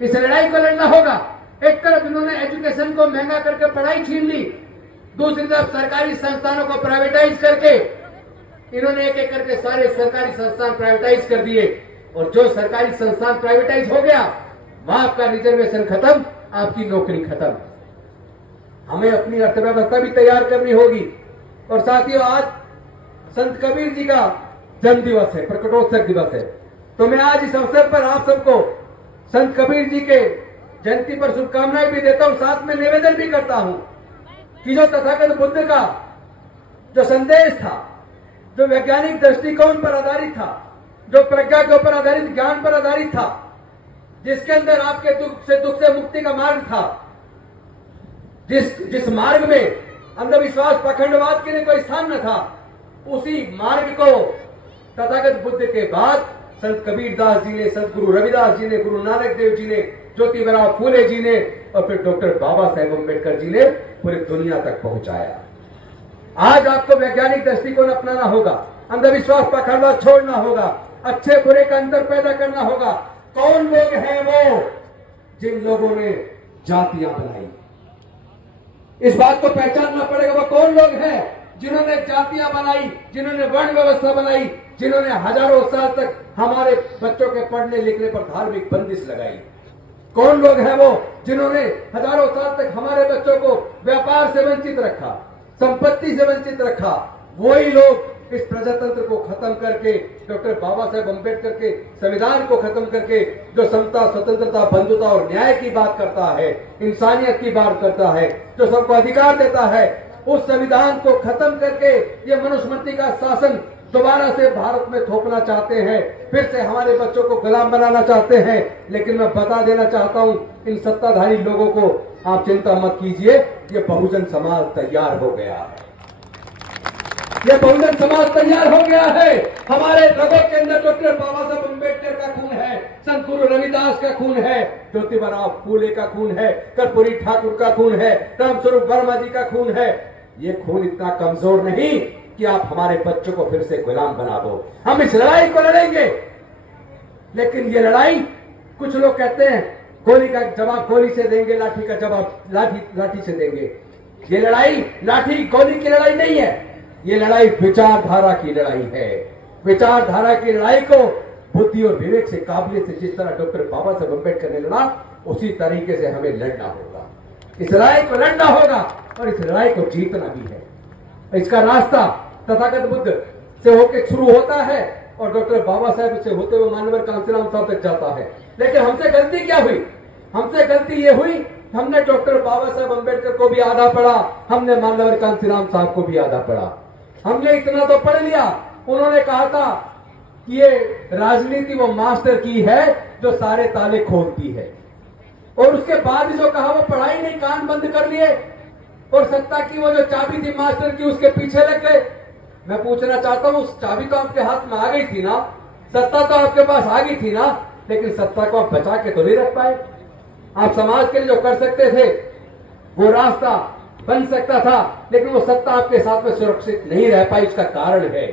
इस लड़ाई को लड़ना होगा। एक तरफ इन्होंने एजुकेशन को महंगा करके पढ़ाई छीन ली, दूसरी तरफ सरकारी संस्थानों को प्राइवेटाइज करके इन्होंने एक एक करके सारे सरकारी संस्थान प्राइवेटाइज कर दिए। और जो सरकारी संस्थान प्राइवेटाइज हो गया, वहां आपका रिजर्वेशन खत्म, आपकी नौकरी खत्म। हमें अपनी अर्थव्यवस्था भी तैयार करनी होगी। और साथियों, आज संत कबीर जी का जन्म दिवस है, प्रकटोत्सव दिवस है। तो मैं आज इस अवसर पर आप सबको संत कबीर जी के जयंती पर शुभकामनाएं भी देता हूं, साथ में निवेदन भी करता हूं कि जो तथागत बुद्ध का जो संदेश था, जो वैज्ञानिक दृष्टिकोण पर आधारित था, जो प्रज्ञा के ऊपर आधारित ज्ञान पर आधारित था, जिसके अंदर आपके दुख से मुक्ति का मार्ग था, जिस मार्ग में अंधविश्वास पाखंडवाद के लिए कोई स्थान न था, उसी मार्ग को तथागत बुद्ध के बाद संत कबीरदास जी ने, संत गुरु रविदास जी ने, गुरु नानक देव जी ने, ज्योतिबा फूले जी ने और फिर डॉक्टर बाबा साहेब अम्बेडकर जी ने पूरी दुनिया तक पहुंचाया। आज आपको वैज्ञानिक दृष्टिकोण अपनाना होगा, अंधविश्वास पाखंडवाद छोड़ना होगा, अच्छे बुरे का अंतर पैदा करना होगा। कौन लोग हैं वो जिन लोगों ने जातियां बनाई, इस बात को पहचानना पड़ेगा। वो कौन लोग हैं जिन्होंने जातियां बनाई, जिन्होंने वर्ण व्यवस्था बनाई, जिन्होंने हजारों साल तक हमारे बच्चों के पढ़ने लिखने पर धार्मिक बंदिश लगाई। कौन लोग हैं वो जिन्होंने हजारों साल तक हमारे बच्चों को व्यापार से वंचित रखा, संपत्ति से वंचित रखा। वही लोग इस प्रजातंत्र को खत्म करके, डॉक्टर बाबा साहेब अम्बेडकर के संविधान को खत्म करके, जो समता, स्वतंत्रता, बंधुता और न्याय की बात करता है, इंसानियत की बात करता है, जो सबको अधिकार देता है, उस संविधान को खत्म करके ये मनुस्मृति का शासन दोबारा से भारत में थोपना चाहते हैं, फिर से हमारे बच्चों को गुलाम बनाना चाहते हैं। लेकिन मैं बता देना चाहता हूं इन सत्ताधारी लोगों को, आप चिंता मत कीजिए, ये बहुजन समाज तैयार हो गया है। ये बहुजन समाज तैयार हो गया है। हमारे रगों के अंदर डॉक्टर बाबा साहब अम्बेडकर का खून है, संत गुरु रविदास का खून है, ज्योतिबा फूले का खून है, कर्पूरी ठाकुर का खून है, रामस्वरूप वर्मा जी का खून है। ये खून इतना कमजोर नहीं कि आप हमारे बच्चों को फिर से गुलाम बना दो। हम इस लड़ाई को लड़ेंगे, लेकिन ये लड़ाई, कुछ लोग कहते हैं गोली का जवाब गोली से देंगे, लाठी का जवाब लाठी से देंगे। ये लड़ाई लाठी गोली की लड़ाई नहीं है, ये लड़ाई विचारधारा की लड़ाई है। विचारधारा की लड़ाई को बुद्धि और विवेक से, काबिलियत से, जिस तरह डॉक्टर बाबा साहब अम्बेडकर ने लड़ा, उसी तरीके से हमें लड़ना होगा। इस लड़ाई को लड़ना होगा और इस लड़ाई को जीतना भी है। इसका रास्ता तथागत बुद्ध से होकर शुरू होता है और डॉक्टर बाबा साहेब से होते हुए मानवर कांसीराम साहब तक जाता है। लेकिन हमसे गलती क्या हुई? हमसे गलती ये हुई, हमने डॉक्टर बाबा साहेब अम्बेडकर को भी आधा पढ़ा, हमने मानवर कांसीराम साहब को भी आधा पढ़ा। हमने इतना तो पढ़ लिया, उन्होंने कहा था कि ये राजनीति वो मास्टर की है जो सारे ताले खोलती है, और उसके बाद जो कहा वो पढ़ाई नहीं, कान बंद कर लिए, और सत्ता की वो जो चाबी थी मास्टर की, उसके पीछे लग गए। मैं पूछना चाहता हूं, उस चाबी तो आपके हाथ में आ गई थी ना, सत्ता तो आपके पास आ गई थी ना, लेकिन सत्ता को आप बचा के तो नहीं रख पाए। आप समाज के लिए जो कर सकते थे वो रास्ता बन सकता था, लेकिन वो सत्ता आपके साथ में सुरक्षित नहीं रह पाई। इसका कारण है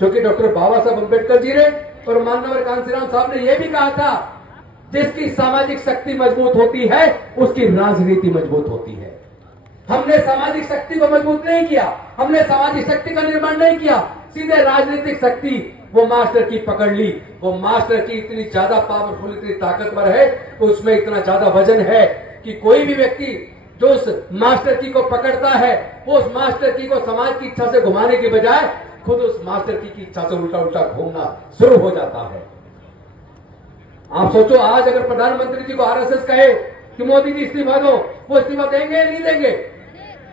क्योंकि डॉक्टर बाबा साहब अम्बेडकर जी ने और मानवर कांसीराम साहब ने यह भी कहा था, जिसकी सामाजिक शक्ति मजबूत होती है उसकी राजनीति मजबूत होती है। हमने सामाजिक शक्ति को मजबूत नहीं किया, हमने सामाजिक शक्ति का निर्माण नहीं किया, सीधे राजनीतिक शक्ति वो मास्टर की पकड़ ली। वो मास्टर की इतनी ज्यादा पावरफुल, इतनी ताकतवर है, उसमें इतना ज्यादा वजन है कि कोई भी व्यक्ति जो उस मास्टर की को पकड़ता है, वो उस मास्टर की को समाज की इच्छा से घुमाने के बजाय खुद उस मास्टर की इच्छा से उल्टा उल्टा घूमना शुरू हो जाता है। आप सोचो, आज अगर प्रधानमंत्री जी को आरएसएस कहे कि मोदी जी इस्तीफा दो, वो इस्तीफा देंगे या नहीं देंगे?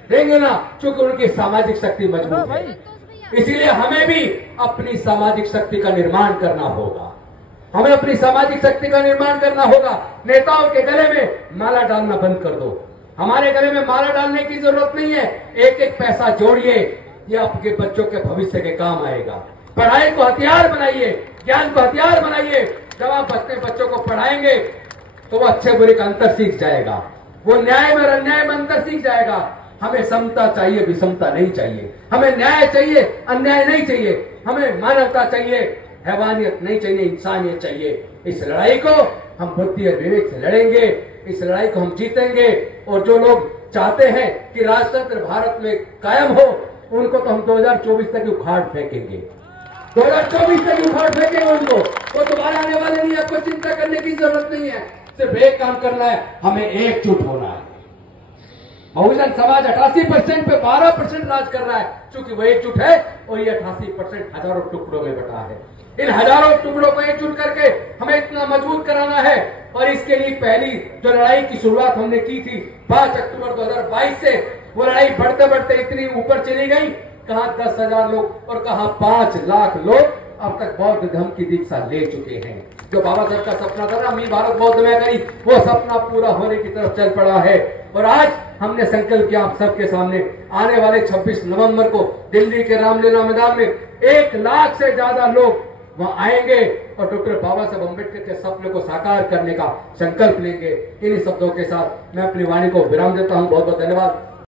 देंगे ना, क्योंकि उनकी सामाजिक शक्ति मजबूत है। इसीलिए हमें भी अपनी सामाजिक शक्ति का निर्माण करना होगा, हमें अपनी सामाजिक शक्ति का निर्माण करना होगा। नेताओं के गले में माला डालना बंद कर दो, हमारे गले में माला डालने की जरूरत नहीं है। एक एक पैसा जोड़िए, ये आपके बच्चों के भविष्य के काम आएगा। पढ़ाई को हथियार बनाइए, ज्ञान को हथियार बनाइए। जब आप अपने बच्चों को पढ़ाएंगे तो वो अच्छे बुरे का अंतर सीख जाएगा, वो न्याय में और अन्याय में अंतर सीख जाएगा। हमें समता चाहिए, विषमता नहीं चाहिए। हमें न्याय चाहिए, अन्याय नहीं चाहिए। हमें मानवता चाहिए, हैवानियत नहीं चाहिए, इंसानियत चाहिए। इस लड़ाई को हम बुद्धि और विवेक से लड़ेंगे, इस लड़ाई को हम जीतेंगे। और जो लोग चाहते हैं कि राजतंत्र भारत में कायम हो, उनको तो हम 2024 तक उखाड़ फेंकेंगे, 2024 तक उखाड़ फेंकेंगे उनको। वो दोबारा आने वाले नहीं, आपको चिंता करने की जरूरत नहीं है। सिर्फ एक काम करना है, हमें एकजुट होना है। बहुजन समाज 88% पे 12% राज कर रहा है, क्योंकि वो एकजुट है और ये 88% हजारों टुकड़ों में बटा है। इन हजारों टुकड़ों को एकजुट करके हमें इतना मजबूत कराना है। और इसके लिए पहली जो लड़ाई की शुरुआत हमने की थी 5 अक्टूबर 2022 से, वो लड़ाई बढ़ते बढ़ते इतनी ऊपर चली गई, कहां 10,000 लोग और कहां 5 लाख लोग अब तक बौद्ध धर्म की दीक्षा ले चुके हैं। जो बाबा साहब का सपना था ना, मी भारत बौद्ध में करी, वो सपना पूरा होने की तरफ चल पड़ा है। और आज हमने संकल्प किया आप सबके सामने, आने वाले 26 नवंबर को दिल्ली के रामलीला मैदान में 1 लाख से ज्यादा लोग वहां आएंगे और डॉक्टर बाबा साहब अम्बेडकर के सपने को साकार करने का संकल्प लेंगे। इन्हीं शब्दों के साथ मैं अपनी वाणी को विराम देता हूं। बहुत बहुत धन्यवाद।